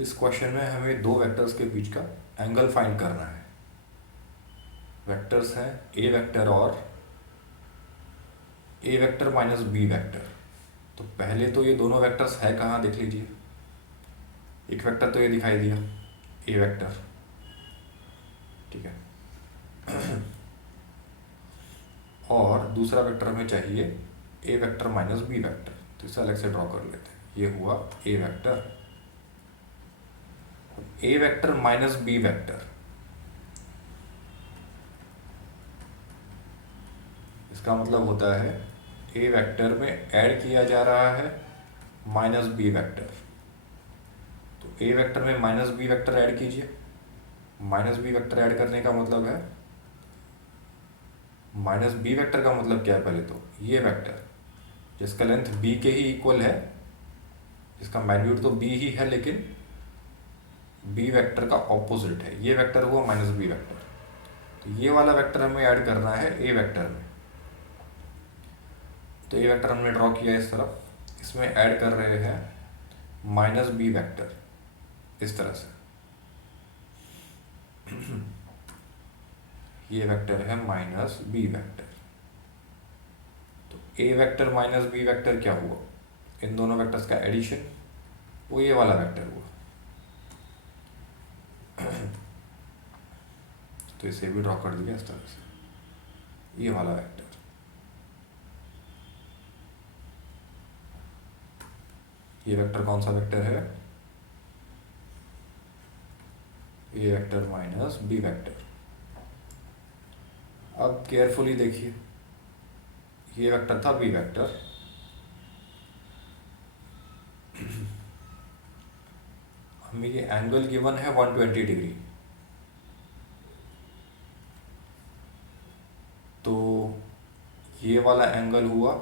इस क्वेश्चन में हमें दो वेक्टर्स के बीच का एंगल फाइंड करना है। वेक्टर्स हैं ए वेक्टर और ए वेक्टर माइनस बी वेक्टर। तो पहले तो ये दोनों वेक्टर्स है कहाँ, देख लीजिए। एक वेक्टर तो ये दिखाई दिया ए वेक्टर, ठीक है। और दूसरा वेक्टर हमें चाहिए ए वेक्टर माइनस बी वेक्टर। तो इसे अलग से ड्रॉ कर लेते हैं। ये हुआ ए वेक्टर, ए वेक्टर माइनस बी वेक्टर। इसका मतलब होता है ए वेक्टर में ऐड किया जा रहा है माइनस बी वेक्टर। तो ए वेक्टर में माइनस बी वेक्टर ऐड कीजिए। माइनस बी वेक्टर ऐड करने का मतलब है, माइनस बी वेक्टर का मतलब क्या है, पहले तो ये वेक्टर जिसका लेंथ बी के ही इक्वल है, जिसका मैग्नीट्यूड तो बी ही है, लेकिन बी वेक्टर का ऑपोजिट है, ये वेक्टर हुआ माइनस बी वेक्टर। तो ये वाला वेक्टर हमें ऐड करना है ए वेक्टर में। तो ए वेक्टर हमने ड्रॉ किया इस तरफ, इसमें ऐड कर रहे हैं माइनस बी वेक्टर इस तरह से। ये वेक्टर है माइनस बी वेक्टर। तो A vector minus B vector क्या हुआ, इन दोनों वेक्टर्स का एडिशन, वो ये वाला वेक्टर हुआ। तो इसे भी ड्रॉ कर दिया इस तरह से, ये वाला वेक्टर। ये वेक्टर कौन सा वेक्टर है, ए वेक्टर माइनस बी वेक्टर। अब केयरफुली देखिए, ये वेक्टर था बी वेक्टर, हमें ये एंगल गिवन है 120 डिग्री। तो ये वाला एंगल हुआ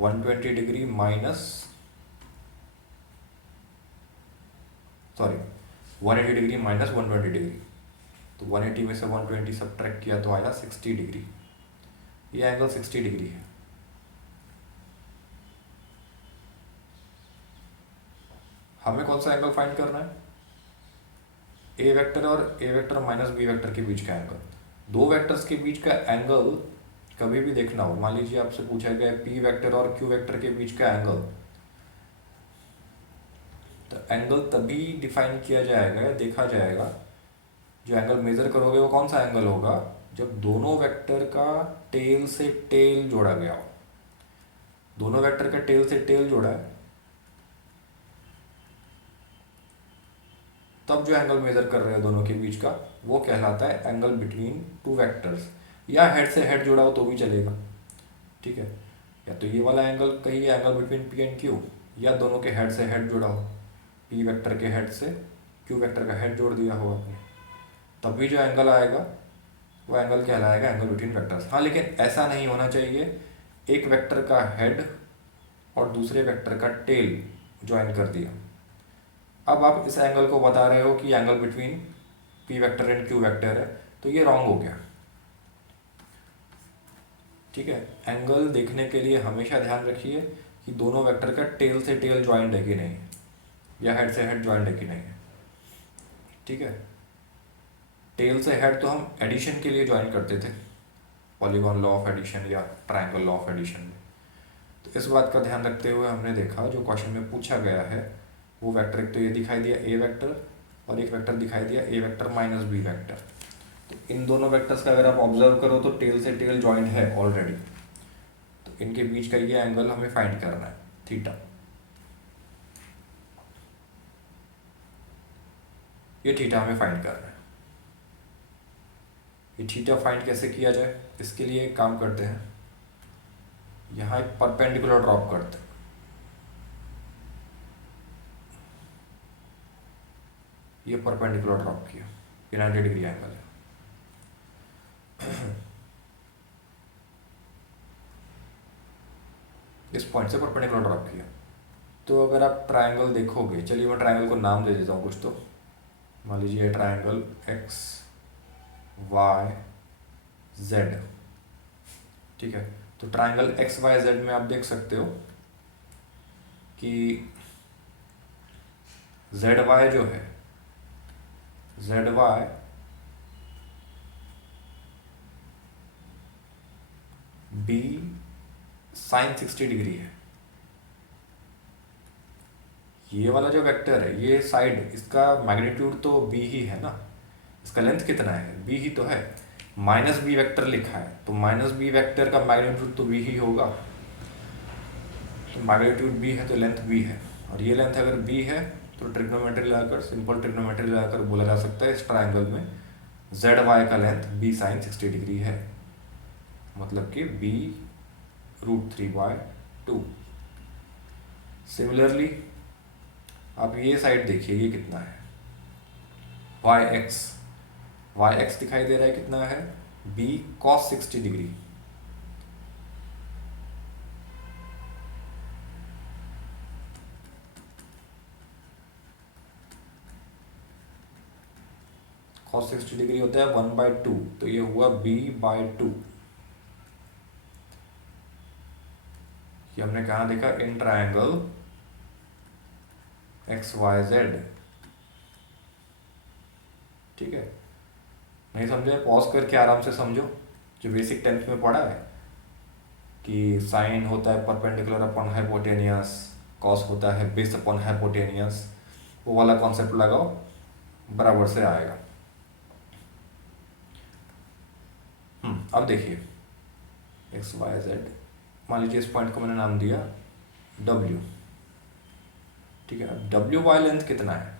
120 degree minus, sorry 180 degree minus 120 degree. तो 180 में से 120 सब्ट्रैक्ट किया तो आया 60 डिग्री। ये एंगल 60 डिग्री है। हमें कौन सा एंगल फाइंड करना है, ए वेक्टर और ए वेक्टर माइनस बी वेक्टर के बीच का एंगल। दो वेक्टर्स के बीच का एंगल कभी भी देखना हो, मान लीजिए आपसे पूछा गया पी वेक्टर और क्यू वेक्टर के बीच का एंगल, तो एंगल तभी डिफाइन किया जाएगा या देखा जाएगा, जो एंगल मेजर करोगे वो कौन सा एंगल होगा, जब दोनों वेक्टर का टेल से टेल जोड़ा गया हो। दोनों वेक्टर का टेल से टेल जोड़ा है, तब जो एंगल मेजर कर रहे हैं दोनों के बीच का, वो कहलाता है एंगल बिटवीन टू वेक्टर्स। या हेड से हेड जोड़ा हो तो भी चलेगा, ठीक है। या तो ये वाला एंगल कहिए angle between P and Q, या दोनों के हेड से हेड जोड़ा हो, पी वेक्टर के हेड से क्यू वेक्टर का हेड जोड़ दिया हो आपने, तब भी जो एंगल आएगा वो एंगल कहलाएगा एंगल बिटवीन वेक्टर्स। हाँ, लेकिन ऐसा नहीं होना चाहिए एक वेक्टर का हेड और दूसरे वेक्टर का टेल ज्वाइन कर दिया। अब आप इस एंगल को बता रहे हो कि angle between P vector and Q vector है, तो ये रॉन्ग हो गया, ठीक है। एंगल देखने के लिए हमेशा ध्यान रखिए कि दोनों वेक्टर का टेल से टेल ज्वाइंट है कि नहीं, या हेड से हेड ज्वाइंट है कि नहीं, ठीक है। टेल से हेड तो हम एडिशन के लिए ज्वाइन करते थे, पॉलीगॉन लॉ ऑफ एडिशन या ट्रायंगल लॉ ऑफ एडिशन में। तो इस बात का ध्यान रखते हुए हमने देखा जो क्वेश्चन में पूछा गया है वो वेक्टर, एक तो ये दिखाई दिया ए वेक्टर, और एक वेक्टर दिखाई दिया ए वेक्टर माइनस बी वेक्टर। तो इन दोनों वेक्टर्स का अगर आप ऑब्जर्व करो तो टेल से टेल ज्वाइंट है ऑलरेडी। तो इनके बीच का ये एंगल हमें फाइंड करना है, थीटा। ये थीटा हमें फाइंड करना है। ये थीटा फाइंड कैसे किया जाए, इसके लिए एक काम करते हैं, यहाँ एक परपेंडिकुलर ड्रॉप करते हैं। ये परपेंडिकुलर ड्रॉप किया, ये 90 डिग्री एंगल है। इस पॉइंट से परपेंडिकुलर ड्रॉप किया। तो अगर आप ट्रायंगल देखोगे, चलिए मैं ट्रायंगल को नाम दे देता हूँ कुछ। तो मान लीजिए ट्रायंगल एक्स वाई जेड, ठीक है। तो ट्रायंगल एक्स वाई जेड में आप देख सकते हो कि जेड वाई जो है, Z Y B sine 60 degree है। ये वाला जो वेक्टर है, ये साइड, इसका मैग्नीट्यूड तो बी ही है ना, इसका लेंथ कितना है, बी ही तो है। माइनस बी वेक्टर लिखा है तो माइनस बी वेक्टर का मैग्नीट्यूड तो बी ही होगा। तो मैग्नीट्यूड बी है तो लेंथ बी है, और ये लेंथ अगर बी है तो ट्रिग्नोमेट्री लगाकर, सिंपल ट्रिग्नोमेट्री लगाकर बोला जा सकता है इस ट्राइंगल में जेड वाई का लेंथ बी साइन 60 डिग्री है, मतलब कि बी √3/2। सिमिलरली आप ये साइड देखिए, ये कितना है, वाई एक्स दिखाई दे रहा है कितना है, B cos 60 degree. cos 60 degree होता है 1/2, तो ये हुआ b/2। ये हमने कहा देखा, इन ट्रायंगल XYZ। ठीक है, नहीं समझे पॉज करके आराम से समझो, जो बेसिक 10th में पढ़ा है कि साइन होता है परपेंडिकुलर अपॉन हाइपोटेनियस, कॉस होता है बेस अपॉन हाइपोटेनियस, वो वाला कॉन्सेप्ट लगाओ, बराबर से आएगा। अब देखिए XYZ, मान लीजिए इस पॉइंट को मैंने नाम दिया W। ठीक है, अब WY लेंथ कितना है,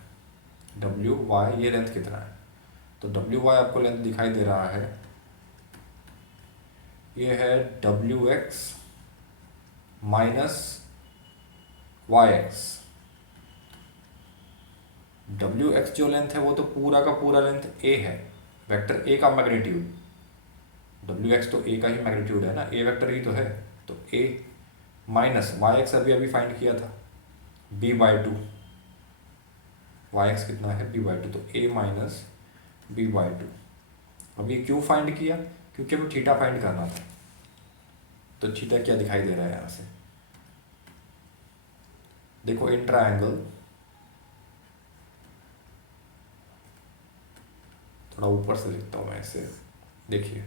WY ये लेंथ कितना है, तो WY आपको लेंथ दिखाई दे रहा है, ये है WX माइनस YX। WX जो लेंथ है वो तो पूरा का पूरा लेंथ A है, वेक्टर A का मैग्नीट्यूड, WX तो A का ही मैग्नीट्यूड है ना, A वेक्टर ही तो है, तो A माइनस YX अभी फाइंड किया था B/2, YX कितना है B/2, तो A माइनस B/2। अब ये क्यों फाइंड किया, क्योंकि हमें थीटा फाइंड करना था। तो थीटा क्या दिखाई दे रहा है यहाँ से, देखो इन ट्रायंगल, थोड़ा ऊपर से लिखता हूँ मैं इसे, देखिए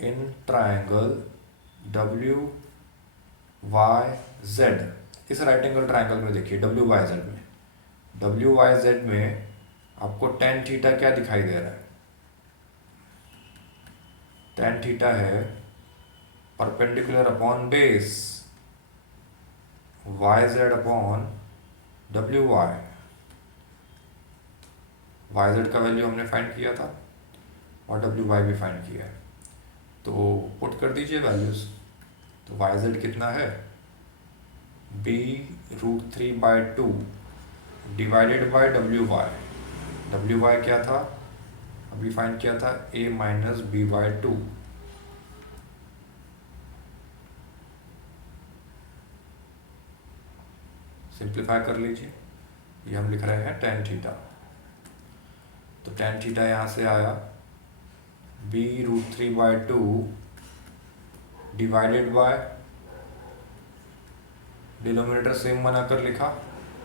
इन ट्रायंगल WYZ, इस राइट एंगल ट्रायंगल में देखिए WYZ में आपको tan थीटा क्या दिखाई दे रहा है, tan थीटा है perpendicular upon base YZ upon WY। YZ का वैल्यू हमने फाइंड किया था और WY भी फाइंड किया है, तो पुट कर दीजिए वैल्यूज। तो YZ कितना है, b√3/2 डिवाइडेड बाय WY क्या था, अभी फाइंड किया था A माइनस B/2। सिंप्लीफाई कर लीजिए, ये हम लिख रहे हैं tan थीटा, तो tan थीटा यहाँ से आया b√3/2 divided by, denominator same बनाकर लिखा,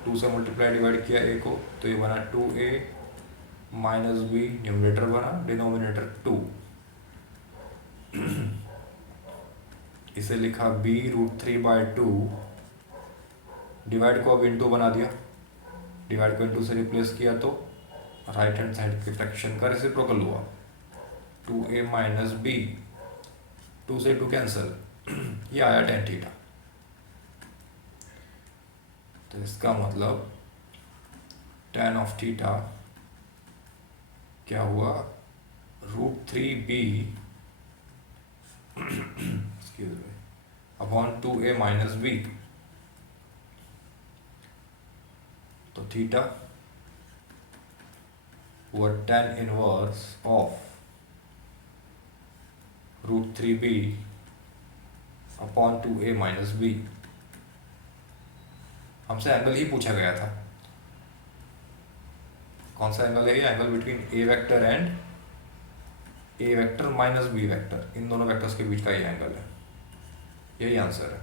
2 से मल्टीप्लाई डिवाइड किया a को, तो ये बना 2a माइनस b, न्यूमरेटर बना, डिनोमिनेटर 2। इसे लिखा b√3/2, डिवाइड को अब इनटू बना दिया, डिवाइड को इनटू से रिप्लेस किया तो राइट हैंड साइड के फ्रैक्शन का रेसिप्रोकल हुआ, 2a माइनस b, 2 से 2 कैंसिल, ये आया tan थीटा। तो इसका मतलब tan ऑफ थीटा क्या हुआ, √3b excuse me upon 2a minus b। तो थीटा हुआ tan inverse of √3b upon 2a minus b। हमसे एंगल ही पूछा गया था, कौन सा एंगल है ये, angle between a vector and a vector minus b vector, इन दोनों वेक्टर्स के बीच का ये एंगल है, यही आंसर है।